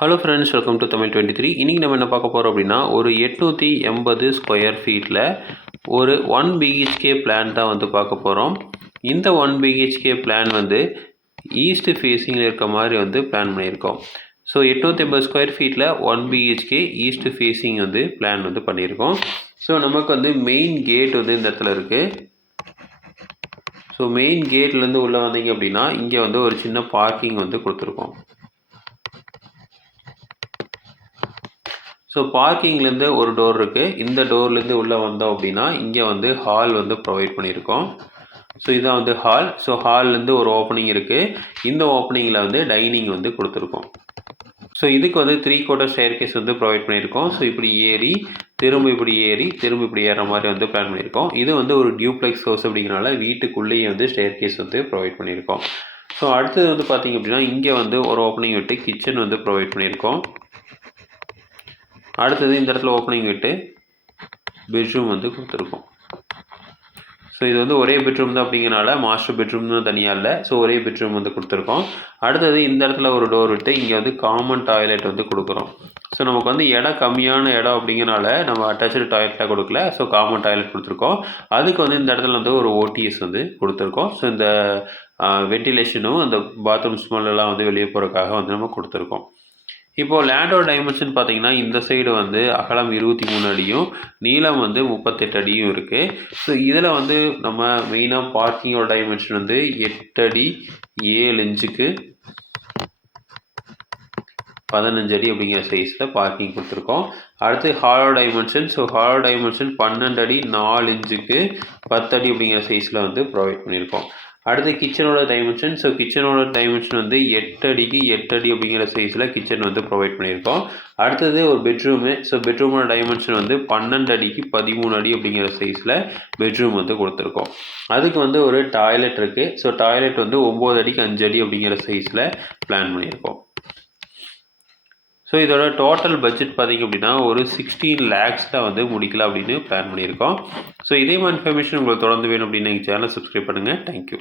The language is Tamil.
Hello friends, welcome to Tamil 23. இன்றைக்கி நம்ம என்ன பார்க்க போகிறோம் அப்படின்னா, ஒரு 880 ஸ்கொயர் ஃபீட்டில் ஒரு 1 பிஹெச்கே பிளான் தான் வந்து பார்க்க போகிறோம். இந்த 1 பிஹெச்கே பிளான் வந்து ஈஸ்ட் ஃபேஸிங்கில் இருக்க மாதிரி வந்து பிளான் பண்ணியிருக்கோம். ஸோ 880 ஸ்கொயர் ஃபீட்டில் 1 பிஹெச்கே ஈஸ்ட் ஃபேஸிங் வந்து பிளான் வந்து பண்ணியிருக்கோம். ஸோ நமக்கு வந்து மெயின் கேட் வந்து இந்த இடத்துல இருக்குது. ஸோ மெயின் கேட்லேருந்து உள்ளே வந்தீங்க அப்படின்னா இங்கே வந்து ஒரு சின்ன பார்க்கிங் வந்து கொடுத்துருக்கோம். ஸோ பார்க்கிங்லேருந்து ஒரு டோர் இருக்குது. இந்த டோர்லேருந்து உள்ளே வந்தோம் அப்படின்னா இங்கே வந்து ஹால் வந்து ப்ரொவைட் பண்ணியிருக்கோம். ஸோ இதான் வந்து ஹால். ஸோ ஹால்லேருந்து ஒரு ஓப்பனிங் இருக்குது. இந்த ஓப்பனிங்கில் வந்து டைனிங் வந்து கொடுத்துருக்கோம். ஸோ இதுக்கு வந்து 3 quarter ஸ்டேர்கேஸ் வந்து ப்ரொவைட் பண்ணியிருக்கோம். ஸோ இப்படி ஏறி திரும்ப இப்படி ஏறுற மாதிரி வந்து பிளான் பண்ணியிருக்கோம். இது வந்து ஒரு டியூப்ளெக்ஸ் ஹவுஸ் அப்படிங்கிறனால வீட்டுக்குள்ளேயே வந்து ஸ்டேர்கேஸ் வந்து ப்ரொவைட் பண்ணியிருக்கோம். ஸோ அடுத்தது வந்து பார்த்திங்க அப்படின்னா இங்கே வந்து ஒரு ஓப்பனிங் விட்டு கிச்சன் வந்து ப்ரொவைட் பண்ணியிருக்கோம். அடுத்தது இந்த இடத்துல ஓப்பனிங் விட்டு பெட்ரூம் வந்து கொடுத்துருக்கோம். ஸோ இது வந்து ஒரே பெட்ரூம் தான் அப்படிங்கிறனால மாஸ்டர் பெட்ரூம்னு தனியாக இல்லை. ஸோ ஒரே பெட்ரூம் வந்து கொடுத்துருக்கோம். அடுத்தது இந்த இடத்துல ஒரு டோர் விட்டு இங்கே வந்து காமன் டாய்லெட் வந்து கொடுக்குறோம். ஸோ நமக்கு வந்து இடம் கம்மியான இடம் அப்படிங்கிறனால நம்ம அட்டாச்சு டாய்லெட்டாக கொடுக்கல. ஸோ காமன் டாய்லெட் கொடுத்துருக்கோம். அதுக்கு வந்து இந்த இடத்துல வந்து ஒரு ஓடிஎஸ் வந்து கொடுத்துருக்கோம். ஸோ இந்த வென்டிலேஷனும் அந்த பாத்ரூம் ஸ்மெல்லாம் வந்து வெளியே போகிறதுக்காக வந்து நம்ம கொடுத்துருக்கோம். இப்போது லேண்டோட டைமென்ஷன் பார்த்தீங்கன்னா இந்த சைடு வந்து அகலம் 23 அடியும் நீளம் வந்து 38 அடியும் இருக்குது. ஸோ இதில் வந்து நம்ம மெயினாக பார்க்கிங்கோட டைமென்ஷன் வந்து 8 அடி 7 இன்ச்சுக்கு 15 அடி அப்படிங்கிற சைஸில் பார்க்கிங் கொடுத்துருக்கோம். அடுத்து ஹாலோ டைமென்ஷன். ஸோ ஹாலோ டைமென்ஷன் 12 அடி 4 இன்ச்சுக்கு 10 அடி அப்படிங்கிற சைஸில் வந்து ப்ரொவைட் பண்ணியிருக்கோம். அடுத்து கிச்சனோட டைமென்ஷன். ஸோ கிச்சனோட டைமென்ஷன் வந்து 8 அடிக்கு 8 அடி அப்படிங்கிற சைஸில் கிச்சன் வந்து ப்ரொவைட் பண்ணியிருக்கோம். அடுத்தது ஒரு பெட்ரூமு. ஸோ பெட்ரூமோட டைமென்ஷன் வந்து 12 அடிக்கு 13 அடி அப்படிங்கிற சைஸில் பெட்ரூம் வந்து கொடுத்துருக்கோம். அதுக்கு வந்து ஒரு டாய்லெட் இருக்குது. ஸோ டாய்லெட் வந்து 9 அடிக்கு 5 அடி அப்படிங்கிற சைஸில் பிளான் பண்ணியிருக்கோம். ஸோ இதோட டோட்டல் பட்ஜெட் பார்த்திங்க அப்படின்னா ஒரு 16 lakhஸில் வந்து முடிக்கலாம் அப்படின்னு பிளான் பண்ணியிருக்கோம். ஸோ இதே மாதிரி இன்ஃபர்மேஷன் உங்களுக்கு தொடர்ந்து வேணும் அப்படின்னு எங்கள் சேனலை சப்ஸ்கிரைப் பண்ணுங்கள். தேங்க்யூ.